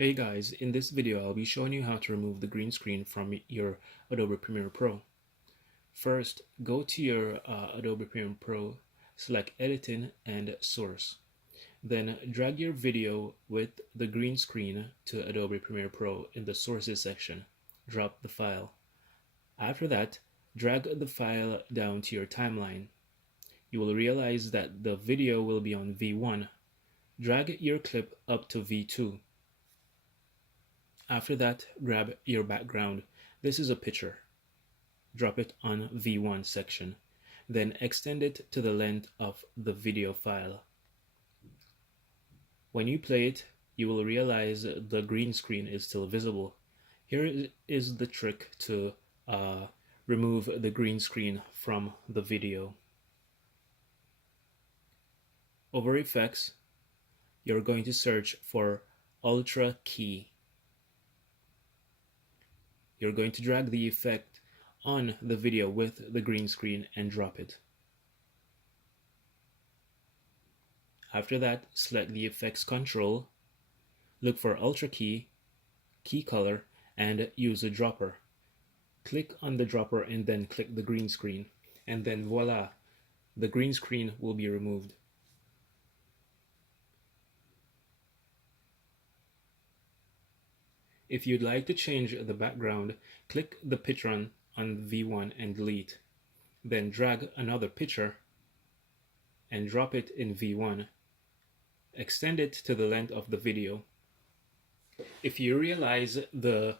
Hey guys, in this video I'll be showing you how to remove the green screen from your Adobe Premiere Pro. First, go to your Adobe Premiere Pro, select Editing and Source. Then drag your video with the green screen to Adobe Premiere Pro in the Sources section. Drop the file. After that, drag the file down to your timeline. You will realize that the video will be on V1. Drag your clip up to V2. After that, grab your background. This is a picture. Drop it on V1 section. Then extend it to the length of the video file. When you play it, you will realize the green screen is still visible. Here is the trick to remove the green screen from the video. Over Effects, you're going to search for Ultra Key. You're going to drag the effect on the video with the green screen and drop it. After that, select the effects control, look for Ultra Key, Key Color, and use a dropper. Click on the dropper and then click the green screen, and then voila, the green screen will be removed. If you'd like to change the background, click the picture on V1 and delete. Then drag another picture and drop it in V1. Extend it to the length of the video. If you realize the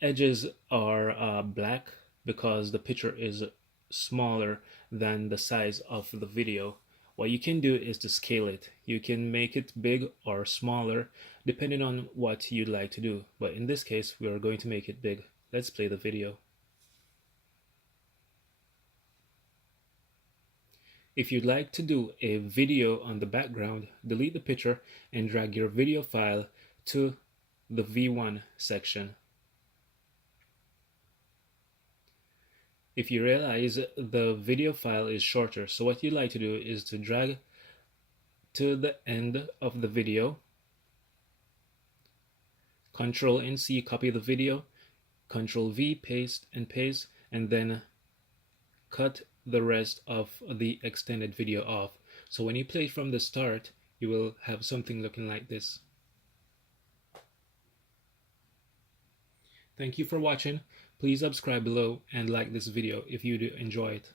edges are black because the picture is smaller than the size of the video, what you can do is to scale it. You can make it big or smaller depending on what you'd like to do. But in this case, we are going to make it big. Let's play the video. If you'd like to do a video on the background, delete the picture and drag your video file to the V1 section. If you realize the video file is shorter, so what you'd like to do is to drag to the end of the video, Control and C, copy the video, Control V, paste, and then cut the rest of the extended video off. So when you play from the start, you will have something looking like this. Thank you for watching. Please subscribe below and like this video if you do enjoy it.